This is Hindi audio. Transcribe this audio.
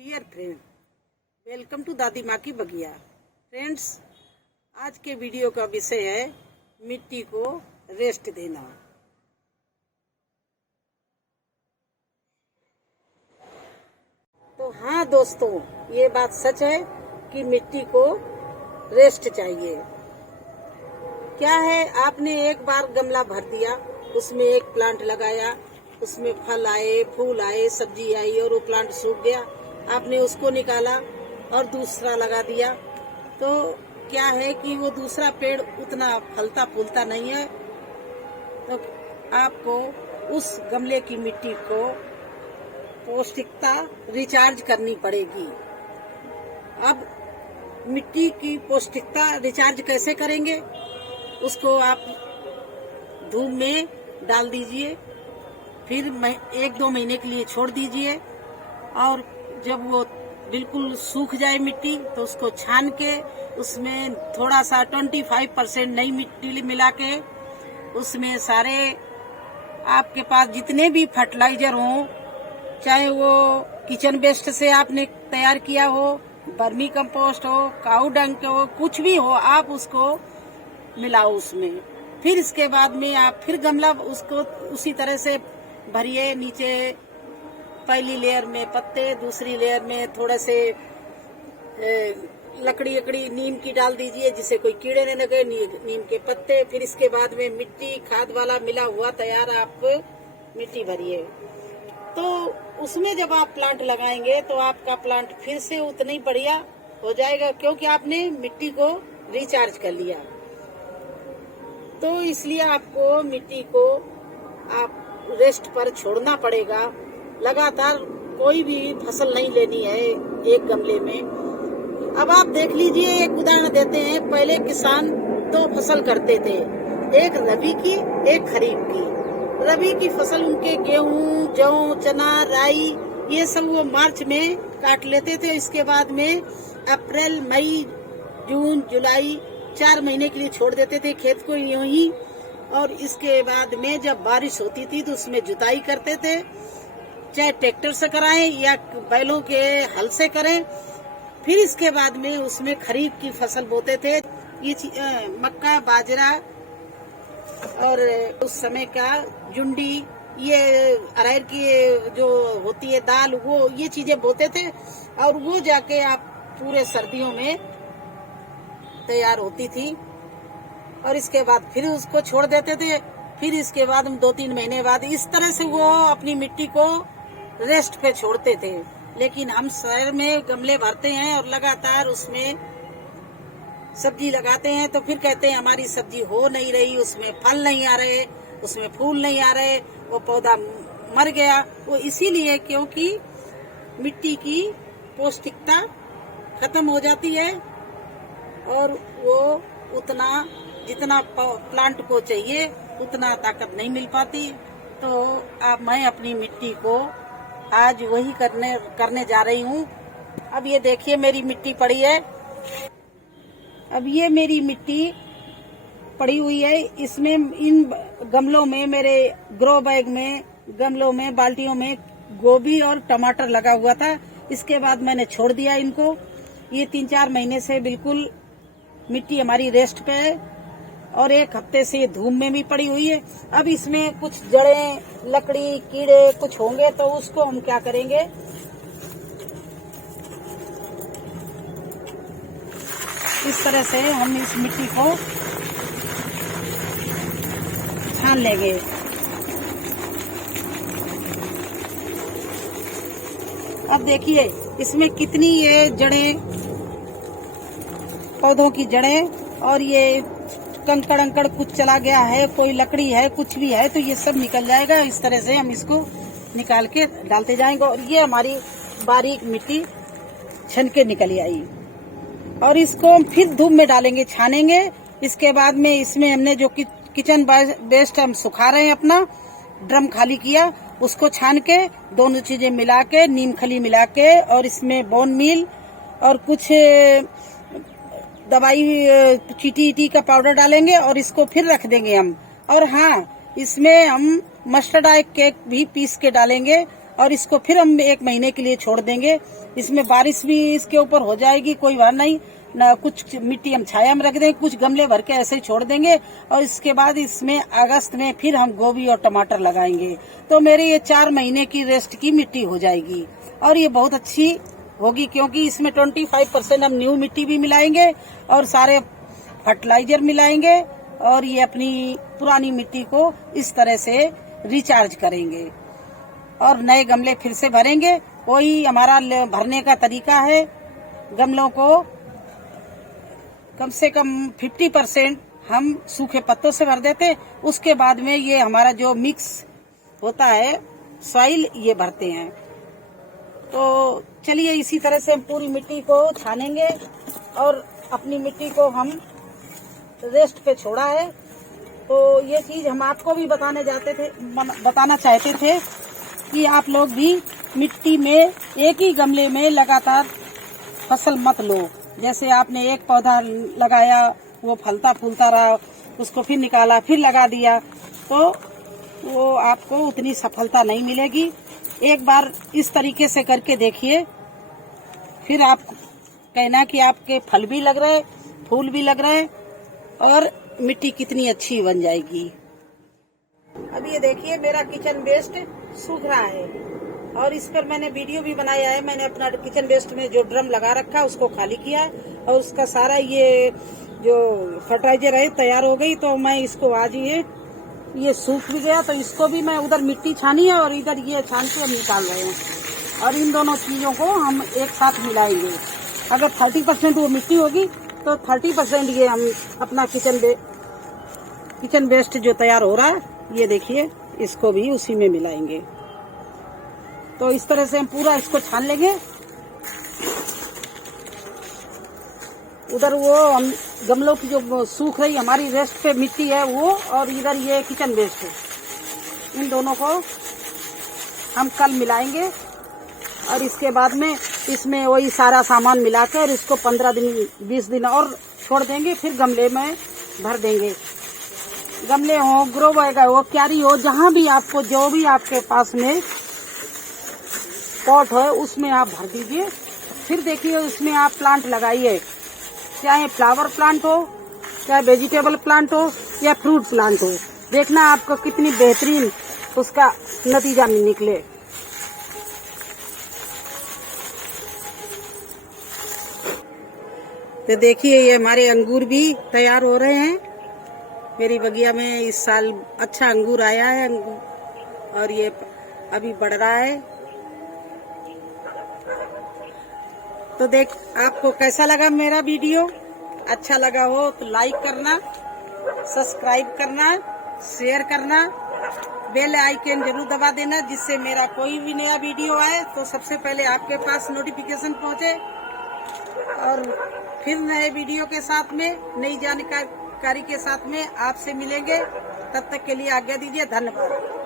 डियर फ्रेंड, वेलकम टू दादी माँ की बगिया। फ्रेंड्स, आज के वीडियो का विषय है मिट्टी को रेस्ट देना। तो हाँ दोस्तों, ये बात सच है कि मिट्टी को रेस्ट चाहिए। क्या है, आपने एक बार गमला भर दिया, उसमें एक प्लांट लगाया, उसमें फल आए, फूल आए, सब्जी आई और वो प्लांट सूख गया। आपने उसको निकाला और दूसरा लगा दिया, तो क्या है कि वो दूसरा पेड़ उतना फलता फूलता नहीं है। तो आपको उस गमले की मिट्टी को पौष्टिकता रिचार्ज करनी पड़ेगी। अब मिट्टी की पौष्टिकता रिचार्ज कैसे करेंगे? उसको आप धूप में डाल दीजिए, फिर 1-2 महीने के लिए छोड़ दीजिए, और जब वो बिल्कुल सूख जाए मिट्टी तो उसको छान के उसमें थोड़ा सा 25% नई मिट्टी मिला के उसमें सारे आपके पास जितने भी फर्टिलाइजर हो, चाहे वो किचन वेस्ट से आपने तैयार किया हो, वर्मी कंपोस्ट हो, काऊ डंक हो, कुछ भी हो, आप उसको मिलाओ उसमें। फिर इसके बाद में आप फिर गमला उसको उसी तरह से भरिए। नीचे पहली लेयर में पत्ते, दूसरी लेयर में थोड़े से लकड़ी नीम की डाल दीजिए जिससे कोई कीड़े न लगे, नीम के पत्ते। फिर इसके बाद में मिट्टी खाद वाला मिला हुआ तैयार आप मिट्टी भरिए। तो उसमें जब आप प्लांट लगाएंगे तो आपका प्लांट फिर से उतना ही बढ़िया हो जाएगा, क्योंकि आपने मिट्टी को रिचार्ज कर लिया। तो इसलिए आपको मिट्टी को आप रेस्ट पर छोड़ना पड़ेगा। लगातार कोई भी फसल नहीं लेनी है एक गमले में। अब आप देख लीजिए, एक उदाहरण देते हैं। पहले किसान 2 फसल करते थे, एक रबी की, एक खरीफ की। रबी की फसल उनके गेहूं, जौ, चना, राई, ये सब वो मार्च में काट लेते थे। इसके बाद में अप्रैल, मई, जून, जुलाई 4 महीने के लिए छोड़ देते थे खेत को यूं ही। और इसके बाद में जब बारिश होती थी तो उसमें जुताई करते थे, चाहे ट्रैक्टर से कराएं या बैलों के हल से करें। फिर इसके बाद में उसमें खरीफ की फसल बोते थे। ये मक्का, बाजरा और उस समय का जुंडी, ये अरहर की जो होती है दाल, वो ये चीजें बोते थे। और वो जाके आप पूरे सर्दियों में तैयार होती थी। और इसके बाद फिर उसको छोड़ देते थे। फिर इसके बाद 2-3 महीने बाद इस तरह से वो अपनी मिट्टी को रेस्ट पे छोड़ते थे। लेकिन हम शहर में गमले भरते हैं और लगातार उसमें सब्जी लगाते हैं, तो फिर कहते हैं हमारी सब्जी हो नहीं रही, उसमें फल नहीं आ रहे, उसमें फूल नहीं आ रहे, वो पौधा मर गया। वो इसीलिए क्योंकि मिट्टी की पौष्टिकता खत्म हो जाती है और वो उतना जितना प्लांट को चाहिए उतना ताकत नहीं मिल पाती। तो अब मैं अपनी मिट्टी को आज वही करने जा रही हूँ। अब ये देखिए मेरी मिट्टी पड़ी है। अब ये मेरी मिट्टी पड़ी हुई है। इसमें इन गमलों में, मेरे ग्रो बैग में, गमलों में, बाल्टियों में गोभी और टमाटर लगा हुआ था। इसके बाद मैंने छोड़ दिया इनको। ये 3-4 महीने से बिल्कुल मिट्टी हमारी रेस्ट पे है और 1 हफ्ते से ये धूप में भी पड़ी हुई है। अब इसमें कुछ जड़ें, लकड़ी, कीड़े कुछ होंगे तो उसको हम क्या करेंगे, इस तरह से हम इस मिट्टी को छान लेंगे। अब देखिए इसमें कितनी ये जड़ें, पौधों की जड़ें, और ये कंकड़ कुछ चला गया है, कोई लकड़ी है, कुछ भी है, तो ये सब निकल जाएगा। इस तरह से हम इसको निकाल के डालते जाएंगे और ये हमारी बारीक मिट्टी छन के निकल आई। और इसको हम फिर धूप में डालेंगे, छानेंगे। इसके बाद में इसमें हमने जो किचन वेस्ट हम सुखा रहे हैं, अपना ड्रम खाली किया, उसको छान के दोनों चीजें मिला के, नीम खली मिला के, और इसमें बोन मील और कुछ दवाई चीटी का पाउडर डालेंगे और इसको फिर रख देंगे हम। और हाँ, इसमें हम मस्टर्ड ऑयल केक भी पीस के डालेंगे और इसको फिर हम 1 महीने के लिए छोड़ देंगे। इसमें बारिश भी इसके ऊपर हो जाएगी, कोई बात नहीं ना। कुछ मिट्टी हम छाया में रख देंगे, कुछ गमले भर के ऐसे ही छोड़ देंगे और इसके बाद इसमें अगस्त में फिर हम गोभी और टमाटर लगाएंगे। तो मेरे ये 4 महीने की रेस्ट की मिट्टी हो जाएगी और ये बहुत अच्छी होगी, क्योंकि इसमें 25% हम न्यू मिट्टी भी मिलाएंगे और सारे फर्टिलाइजर मिलाएंगे और ये अपनी पुरानी मिट्टी को इस तरह से रिचार्ज करेंगे और नए गमले फिर से भरेंगे। वही हमारा भरने का तरीका है। गमलों को कम से कम 50% हम सूखे पत्तों से भर देते, उसके बाद में ये हमारा जो मिक्स होता है सॉइल ये भरते हैं। तो चलिए इसी तरह से हम पूरी मिट्टी को छानेंगे और अपनी मिट्टी को हम रेस्ट पे छोड़ा है। तो ये चीज हम आपको भी बताना चाहते थे कि आप लोग भी मिट्टी में एक ही गमले में लगातार फसल मत लो। जैसे आपने एक पौधा लगाया, वो फलता फूलता रहा, उसको फिर निकाला, फिर लगा दिया, तो वो आपको उतनी सफलता नहीं मिलेगी। एक बार इस तरीके से करके देखिए, फिर आप कहना कि आपके फल भी लग रहे, फूल भी लग रहे और मिट्टी कितनी अच्छी बन जाएगी। अब ये देखिए मेरा किचन वेस्ट सूख रहा है और इस पर मैंने वीडियो भी बनाया है। मैंने अपना किचन वेस्ट में जो ड्रम लगा रखा उसको खाली किया और उसका सारा ये जो फर्टिलाइजर है तैयार हो गई। तो मैं इसको आज ये सूख भी गया, तो इसको भी मैं उधर मिट्टी छानी है और इधर ये छान के हम निकाल रहे हैं और इन दोनों चीजों को हम एक साथ मिलाएंगे। अगर 30% वो मिट्टी होगी तो 30% ये हम अपना किचन वेस्ट जो तैयार हो रहा है, ये देखिए इसको भी उसी में मिलाएंगे। तो इस तरह से हम पूरा इसको छान लेंगे। उधर वो हम गमलों की जो सूख रही हमारी रेस्ट पे मिट्टी है वो, और इधर ये किचन वेस्ट है, इन दोनों को हम कल मिलाएंगे और इसके बाद में इसमें वही सारा सामान मिलाकर इसको 15 दिन 20 दिन और छोड़ देंगे। फिर गमले में भर देंगे। गमले हो, ग्रो बैग हो, क्यारी हो, जहाँ भी आपको जो भी आपके पास में पॉट है उसमें आप भर दीजिए। फिर देखिए उसमें आप प्लांट लगाइए, चाहे फ्लावर प्लांट हो, चाहे वेजिटेबल प्लांट हो या फ्रूट प्लांट हो। देखना आपको कितनी बेहतरीन उसका नतीजा निकले। तो देखिए ये हमारे अंगूर भी तैयार हो रहे हैं। मेरी बगिया में इस साल अच्छा अंगूर आया है और ये अभी बढ़ रहा है। तो देख आपको कैसा लगा मेरा वीडियो? अच्छा लगा हो तो लाइक करना, सब्सक्राइब करना, शेयर करना, बेल आइकन जरूर दबा देना, जिससे मेरा कोई भी नया वीडियो आए तो सबसे पहले आपके पास नोटिफिकेशन पहुंचे। और फिर नए वीडियो के साथ में, नई जानकारी के साथ में आपसे मिलेंगे। तब तक के लिए आज्ञा दीजिए। धन्यवाद।